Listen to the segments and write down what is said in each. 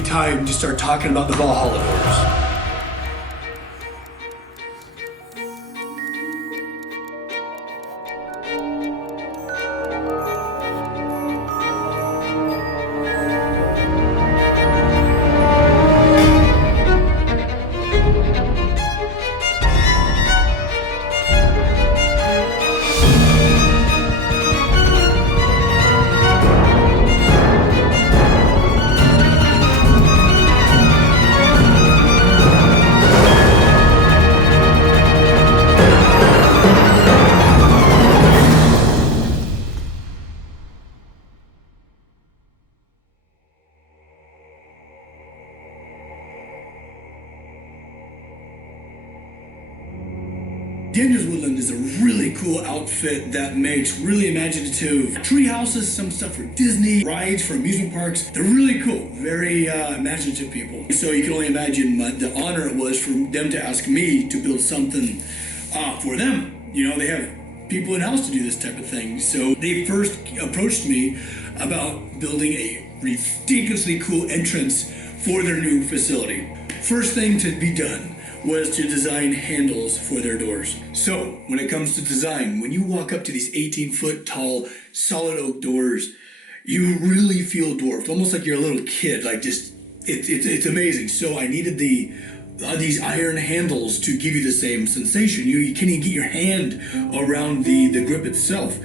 any time to start talking about the Valhalla Doors. Daniels Woodland is a really cool outfit that makes really imaginative tree houses, some stuff for Disney, rides for amusement parks. They're really cool, very imaginative people. So you can only imagine the honor it was for them to ask me to build something for them. You know, they have people in-house to do this type of thing. So they first approached me about building a ridiculously cool entrance for their new facility. First thing to be done was to design handles for their doors. So when it comes to design, when you walk up to these 18-foot tall solid oak doors, you really feel dwarfed, almost like you're a little kid. Like just it's amazing. So I needed these iron handles to give you the same sensation. You can't even get your hand around the grip itself.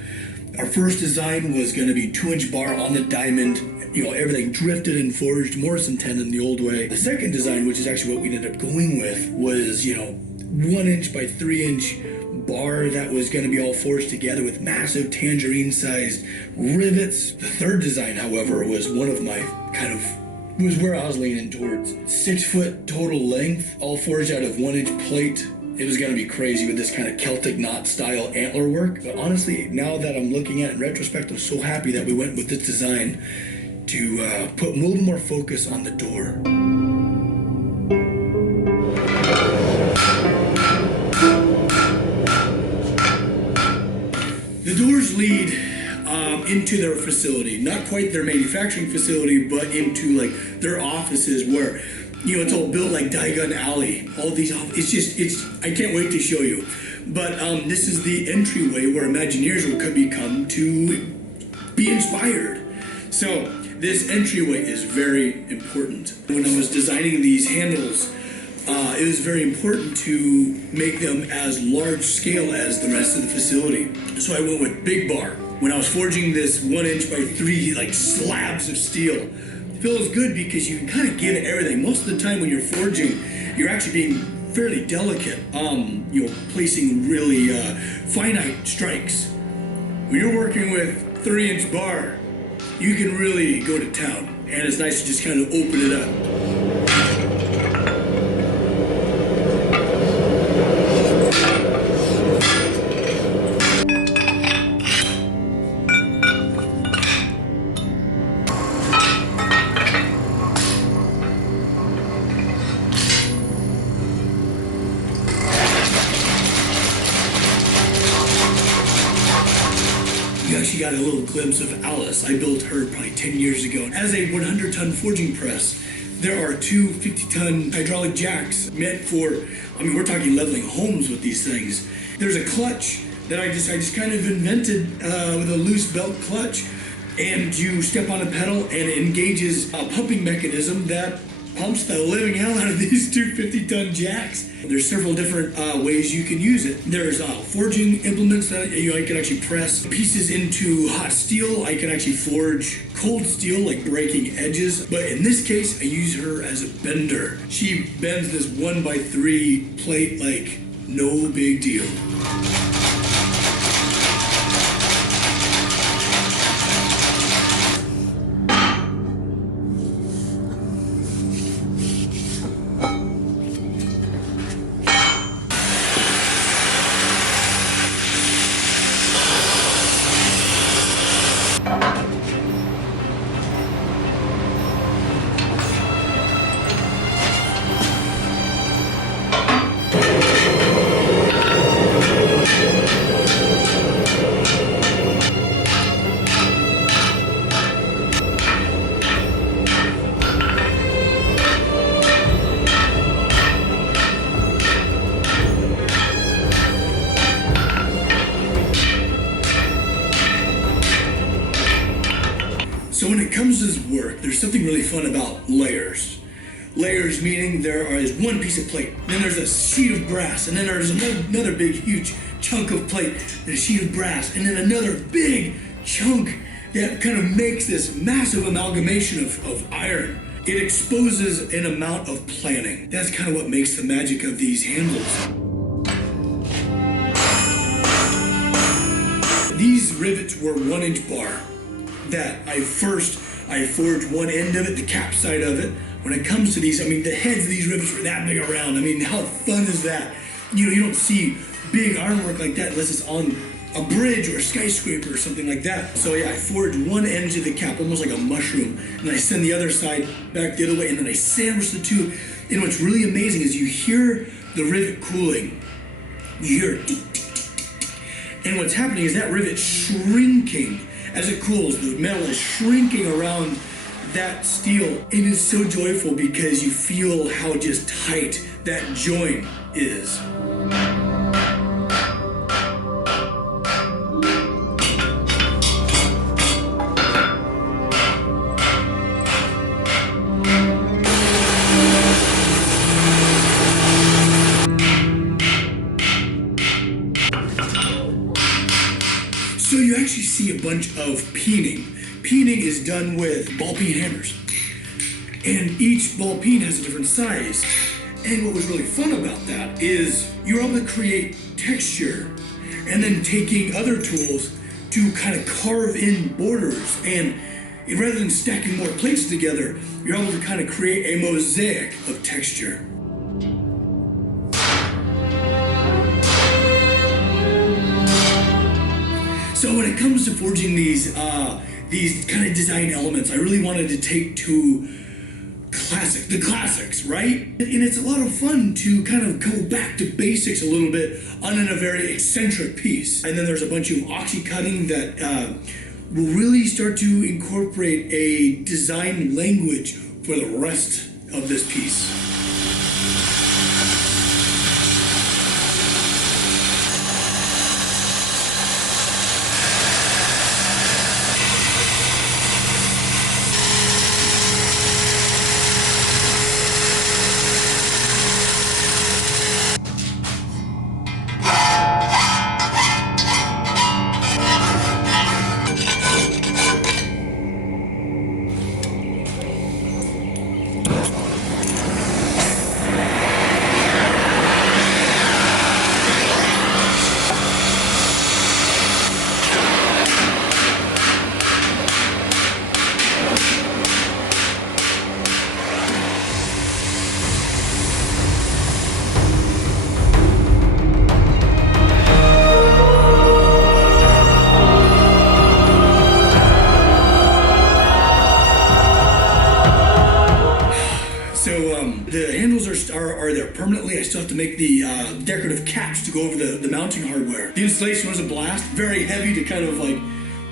Our first design was going to be 2-inch bar on the diamond. You know, everything drifted and forged Morrison tenon the old way. The second design, which is actually what we ended up going with, was, you know, 1-inch by 3-inch bar that was going to be all forged together with massive tangerine-sized rivets. The third design, however, was one of my was where I was leaning towards. 6-foot total length, all forged out of 1-inch plate. It was going to be crazy with this kind of Celtic knot style antler work. But honestly, now that I'm looking at it in retrospect, I'm so happy that we went with this design to put a little more focus on the door. The doors lead into their facility, not quite their manufacturing facility, but into like their offices where, you know, it's all built like Diagon Alley. All these, I can't wait to show you. But this is the entryway where Imagineers will become to be inspired. So this entryway is very important. When I was designing these handles, it was very important to make them as large scale as the rest of the facility. So I went with big bar. When I was forging this 1-inch by 3 like slabs of steel, it feels good because you can kind of get everything. Most of the time when you're forging, you're actually being fairly delicate, you know, placing really finite strikes. When you're working with 3-inch bar, you can really go to town, and it's nice to just kind of open it up. You actually got a little glimpse of Alice. I built her probably 10 years ago. As a 100-ton forging press, there are 2 50-ton hydraulic jacks meant for, I mean, we're talking leveling homes with these things. There's a clutch that I just kind of invented with a loose belt clutch, and you step on a pedal and it engages a pumping mechanism that pumps the living hell out of these 2 50-ton jacks. There's several different ways you can use it. There's forging implements that I can actually press pieces into hot steel. I can actually forge cold steel, like breaking edges. But in this case, I use her as a bender. She bends this 1x3 plate like no big deal. really fun about layers. Layers meaning there is one piece of plate, then there's a sheet of brass, and then there's another big, huge chunk of plate, and a sheet of brass, and then another big chunk that kind of makes this massive amalgamation of iron. It exposes an amount of planning. That's kind of what makes the magic of these handles. These rivets were 1-inch bar that I forged one end of it, the cap side of it. When it comes to these, I mean, the heads of these rivets were that big around. I mean, how fun is that? You know, you don't see big ironwork like that unless it's on a bridge or a skyscraper or something like that. So yeah, I forged one edge of the cap, almost like a mushroom, and I send the other side back the other way, and then I sandwich the two. And what's really amazing is you hear the rivet cooling. You hear it. And what's happening is that rivet shrinking as it cools. The metal is shrinking around that steel. It is so joyful because you feel how just tight that joint is. So you actually see a bunch of peening. Peening is done with ball peen hammers. And each ball peen has a different size. And what was really fun about that is you're able to create texture and then taking other tools to kind of carve in borders. And rather than stacking more plates together, you're able to kind of create a mosaic of texture. So when it comes to forging these kind of design elements, I really wanted to take to the classics, right? And it's a lot of fun to kind of go back to basics a little bit on a very eccentric piece. And then there's a bunch of Oxy Cutting that will really start to incorporate a design language for the rest of this piece. The handles are there permanently. I still have to make the decorative caps to go over the mounting hardware. The installation was a blast, very heavy to kind of like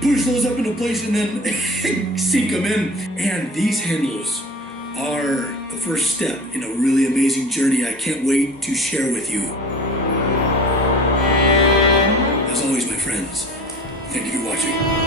push those up into place and then sink them in. And these handles are the first step in a really amazing journey I can't wait to share with you. As always, my friends, thank you for watching.